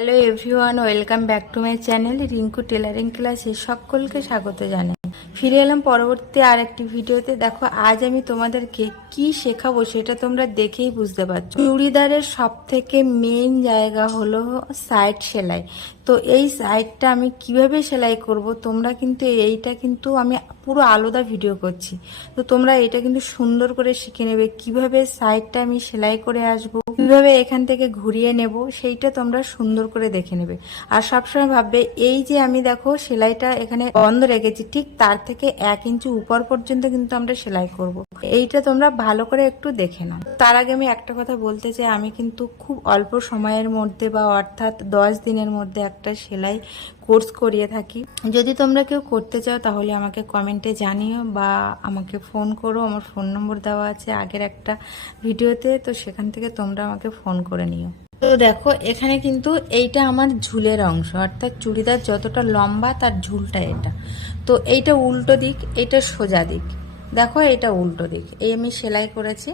Hello everyone welcome back to my channel Rinku tailoring ক্লাসে সকলকে স্বাগত জানাই। ফিরে এলাম পরবর্তী আর একটি ভিডিওতে। দেখো, আজ আমি তোমাদেরকে কি শেখাবো সেটা তোমরা দেখেই বুঝতে পারছ। চুড়িদারের সব থেকে মেন জায়গা হলো সাইড সেলাই। তো এই সাইডটা আমি কীভাবে সেলাই করব, তোমরা কিন্তু এইটা কিন্তু আমি পুরো আলাদা ভিডিও করছি। তো তোমরা এটা কিন্তু সুন্দর করে শিখে নেবে, কীভাবে সাইডটা আমি সেলাই করে আসব। কীভাবে এখান থেকে ঘুরিয়ে নেব সেইটা তোমরা সুন্দর করে দেখে নেবে আর সবসময় ভাববে, এই যে আমি দেখো সেলাইটা এখানে বন্ধ রেখেছি, ঠিক তার থেকে এক ইঞ্চি উপর পর্যন্ত কিন্তু আমরা সেলাই করব। এইটা তোমরা ভালো করে একটু দেখে নাও তার আগে আমি একটা কথা বলতে চাই, আমি কিন্তু খুব অল্প সময়ের মধ্যে বা অর্থাৎ দশ দিনের মধ্যে একটা সেলাই কোর্স করিয়ে থাকি। যদি তোমরা কেউ করতে চাও, তাহলে আমাকে কমেন্টে জানিও বা আমাকে ফোন করো। আমার ফোন নম্বর দেওয়া আছে আগের একটা ভিডিওতে, তো সেখান থেকে তোমরা আমাকে ফোন করে নিও। তো দেখো, এখানে কিন্তু এইটা আমার ঝুলের অংশ, অর্থাৎ চুড়িদার যতটা লম্বা, তার ঝুলটা এটা। তো এইটা উল্টো দিক এটা সোজা দিক। দেখো এটা উল্টো দিক। এই আমি সেলাই করেছি।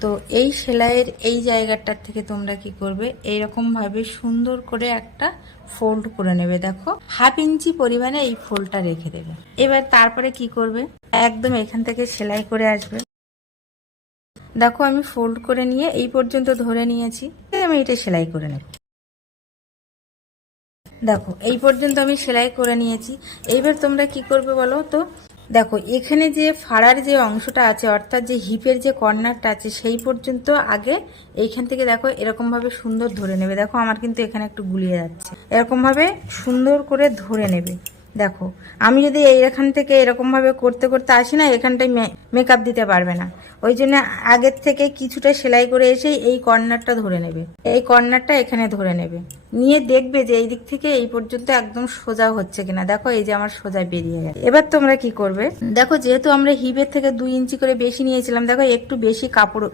তো এই সেলাইয়ের এই জায়গাটার থেকে তোমরা কি করবে, এইরকমভাবে সুন্দর করে একটা ফোল্ড করে নেবে, দেখো। হাফ ইঞ্চি পরিমাণে এই ফোল্ডটা রেখে দেবে। এবার তারপরে কি করবে, একদম এখান থেকে সেলাই করে আসবে। দেখো, আমি ফোল্ড করে নিয়ে এই পর্যন্ত ধরে নিয়েছি। আমি এটা সেলাই করে নেব। দেখো, এই পর্যন্ত আমি সেলাই করে নিয়েছি। এইবার তোমরা কি করবে বলো তো দেখো, এখানে যে ফাড়ার যে অংশটা আছে, অর্থাৎ যে হিপের যে কর্নারটা আছে, সেই পর্যন্ত আগে এইখান থেকে দেখো এরকমভাবে সুন্দর ধরে নেবে। দেখো, আমার কিন্তু এখানে একটু গুলিয়ে যাচ্ছে। এরকমভাবে সুন্দর করে ধরে নেবে। দেখো, আমি যদি এই এখান থেকে এরকম ভাবে করতে করতে আসি না, এখানটায় মেকআপ দিতে পারবে না। ওই জন্য আগের থেকে কিছুটা সেলাই করে এসে এই কর্নারটা ধরে নেবে। এই কর্নারটা এখানে ধরে নেবে। নিয়ে দেখবে যে এই দিক থেকে এই পর্যন্ত একদম সোজা হচ্ছে কিনা। দেখো, এই যে আমার সোজা বেরিয়ে গেছে। এবার তোমরা কি করবে? দেখো, যেহেতু আমরা হিপের থেকে দুই ইঞ্চি করে বেশি নিয়েছিলাম, দেখো, একটু বেশি কাপড়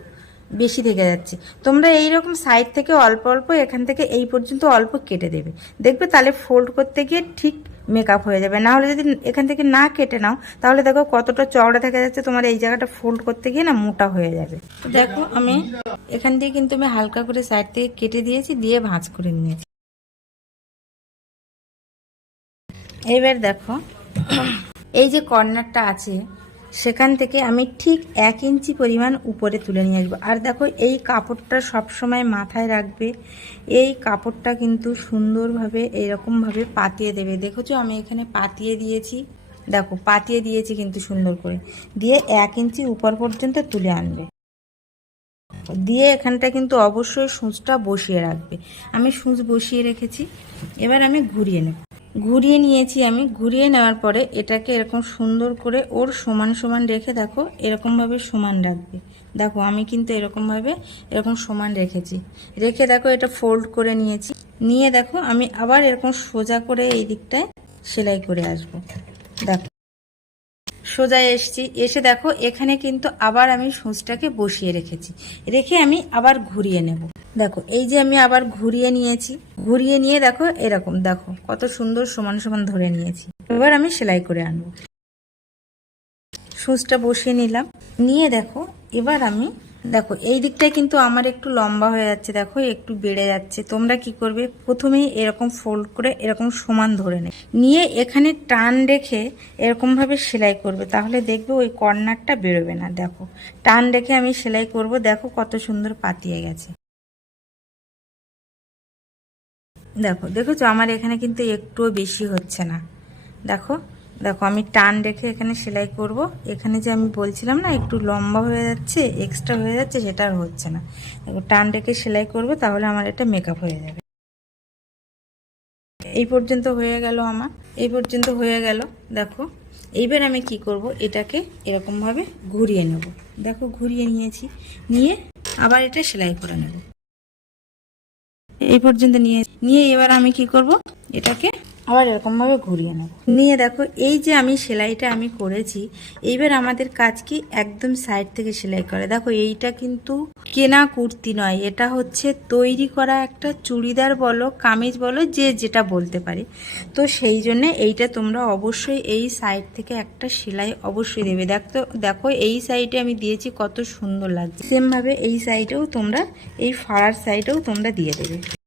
বেশি থেকে যাচ্ছে। তোমরা এই রকম সাইড থেকে অল্প অল্প এখান থেকে এই পর্যন্ত অল্প কেটে দেবে। দেখবে তাহলে ফোল্ড করতে গিয়ে ঠিক মেকআপ হয়ে যাবে। না হলে যদি এখান থেকে না কেটে নাও, তাহলে দেখো কতটা চওড়া দেখা যাচ্ছে, তোমার এই জায়গাটা ফোল্ড করতে গিয়ে না মোটা হয়ে যাবে। দেখো আমি এখান থেকে কিন্তু আমি হালকা করে সাইড থেকে কেটে দিয়েছি, দিয়ে ভাঁজ করে নিয়েছি। এবার দেখো, এই যে কর্নারটা আছে সেখান থেকে আমি ঠিক এক ইঞ্চি পরিমাণ উপরে তুলে নিয়ে আসব। আর দেখো, এই কাপড়টা সবসময় মাথায় রাখবে। এই কাপড়টা কিন্তু সুন্দরভাবে এইরকমভাবে পাতিয়ে দেবে। দেখেছ, আমি এখানে পাতিয়ে দিয়েছি। দেখো, পাতিয়ে দিয়েছি কিন্তু সুন্দর করে। দিয়ে এক ইঞ্চি উপর পর্যন্ত তুলে আনবে। দিয়ে এখানটা কিন্তু অবশ্যই সূঁচটা বসিয়ে রাখবে। আমি সূঁচ বসিয়ে রেখেছি। এবার আমি ঘুরিয়ে নেব। ঘুরিয়ে নিয়েছি আমি। ঘুরিয়ে নেওয়ার পরে এটাকে এরকম সুন্দর করে ওর সমান সমান রেখে দেখো, এরকমভাবে সমান রাখবে। দেখো, আমি কিন্তু এরকমভাবে এরকম সমান রেখেছি। রেখে দেখো, এটা ফোল্ড করে নিয়েছি। নিয়ে দেখো, আমি আবার এরকম সোজা করে এই দিকটায় সেলাই করে আসব। দেখো। সোজা এসছি। এসে দেখো, এখানে কিন্তু আবার আমি সূচটাকে বসিয়ে রেখেছি। রেখে আমি আবার ঘুরিয়ে নেব। দেখো, এই যে আমি আবার ঘুরিয়ে নিয়েছি। ঘুরিয়ে নিয়ে দেখো, এরকম দেখো, কত সুন্দর সমান সমান ধরে নিয়েছি। এবার আমি সেলাই করে আনব। সুচটা বসিয়ে নিলাম। নিয়ে দেখো, এবার আমি দেখো, এই দিকটায় কিন্তু আমার একটু লম্বা হয়ে যাচ্ছে, দেখো, একটু বেড়ে যাচ্ছে। তোমরা কি করবে? প্রথমেই এরকম ফোল্ড করে এরকম সমান ধরে নেবে নিয়ে এখানে টান রেখে এরকমভাবে সেলাই করবে। তাহলে দেখবে ওই কর্নারটা বেরোবে না, দেখো। টান রেখে আমি সেলাই করব, দেখো কত সুন্দর পাতিয়ে গেছে। দেখো, দেখেছ? আমার এখানে কিন্তু একটুও বেশি হচ্ছে না। দেখো দেখো, আমি টান রেখে এখানে সেলাই করব। এখানে যে আমি বলছিলাম না, একটু লম্বা হয়ে যাচ্ছে এক্সট্রা হয়ে যাচ্ছে, সেটা আর হচ্ছে না। দেখো, টান রেখে সেলাই করব, তাহলে আমার এটা মেকআপ হয়ে যাবে। এই পর্যন্ত হয়ে গেল আমার, এই পর্যন্ত হয়ে গেল। দেখো, এইবার আমি কি করব, এটাকে এরকমভাবে ঘুরিয়ে নেব। দেখো, ঘুরিয়ে নিয়েছি, নিয়ে আবার এটা সেলাই করে নেব। এই পর্যন্ত নিয়ে নিয়ে এবার আমি কি করব, এটাকে আবার এরকমভাবে ঘুরিয়ে নেব। নিয়ে দেখো, এই যে আমি সেলাইটা আমি করেছি, এইবার আমাদের কাজ কি একদম সাইড থেকে সেলাই করে। দেখো, এইটা কিন্তু কেনা কুর্তি নয়, এটা হচ্ছে তৈরি করা একটা চুড়িদার বলো, কামিজ বলো, যে যেটা বলতে পারে। তো সেই জন্য এইটা তোমরা অবশ্যই এই সাইড থেকে একটা সেলাই অবশ্যই দেবে। দেখো দেখো, এই সাইডে আমি দিয়েছি, কত সুন্দর লাগছে। সেমভাবে এই সাইডেও তোমরা, এই ফাড়ার সাইডেও তোমরা দিয়ে দেবে।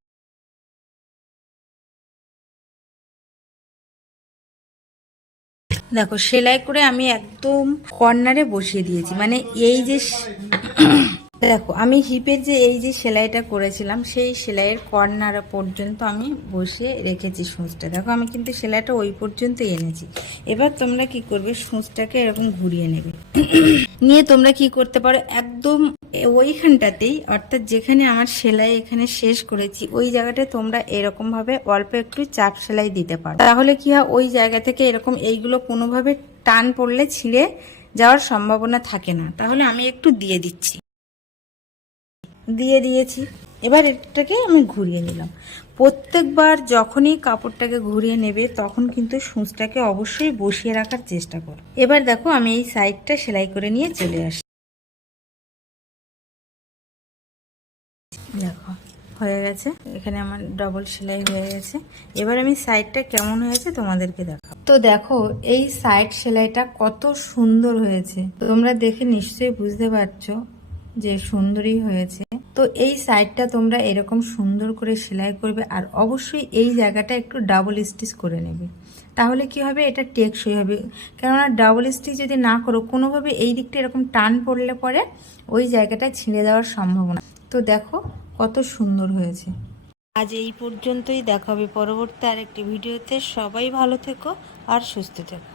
দেখো, সেলাই করে আমি একদম কর্নারে বসিয়ে দিয়েছি। মানে এই যে দেখো, আমি হিপের যে এই যে সেলাইটা করেছিলাম, সেই সেলাইয়ের কর্নার পর্যন্ত আমি বসিয়ে রেখেছি সূচটা। দেখো, আমি কিন্তু সেলাইটা ওই পর্যন্ত এনেছি। এবার তোমরা কি করবে, সূচটাকে এরকম ঘুরিয়ে নেবে। নিয়ে তোমরা কি করতে পারো, একদম ওইখানটাতেই, অর্থাৎ যেখানে আমার সেলাই এখানে শেষ করেছি, ওই জায়গাটায় তোমরা এরকম ভাবে অল্প একটু চাপ সেলাই দিতে পারো। তাহলে কি হয়, ওই জায়গা থেকে এরকম এইগুলো কোনোভাবে টান পড়লে ছিঁড়ে যাওয়ার সম্ভাবনা থাকে না। তাহলে আমি একটু দিয়ে দিচ্ছি। দিয়ে দিয়েছি। এবার এটাকে আমি ঘুরিয়ে নিলাম। প্রত্যেকবার যখনই কাপড়টাকে ঘুরিয়ে নেবে, তখন কিন্তু সূচটাকে অবশ্যই বসিয়ে রাখার চেষ্টা করো। এবার দেখো, আমি এই সাইডটা সেলাই করে নিয়ে চলে আসি। হয়ে গেছে। এখানে আমার ডবল সেলাই হয়ে গেছে। এবার আমি সাইডটা কেমন হয়েছে তোমাদেরকে দেখাবো। তো দেখো, এই সাইড সেলাইটা কত সুন্দর হয়েছে। তোমরা দেখে নিশ্চয়ই বুঝতে পারছ যে সুন্দরই হয়েছে। তো এই সাইডটা তোমরা এরকম সুন্দর করে সেলাই করবে আর অবশ্যই এই জায়গাটা একটু ডাবল স্টিচ করে নেবে। তাহলে কি হবে? এটা টেকসই হবে। কেননা ডাবল স্টিচ যদি না করো, কোনোভাবে এই দিকটা এরকম টান পড়লে পরে ওই জায়গাটা ছিঁড়ে যাওয়ার সম্ভাবনা। তো দেখো কত সুন্দর হয়েছে। আজ এই পর্যন্তই দেখাবে পরবর্তী আরেকটি ভিডিওতে। সবাই ভালো থেকো আর সুস্থ থেকো।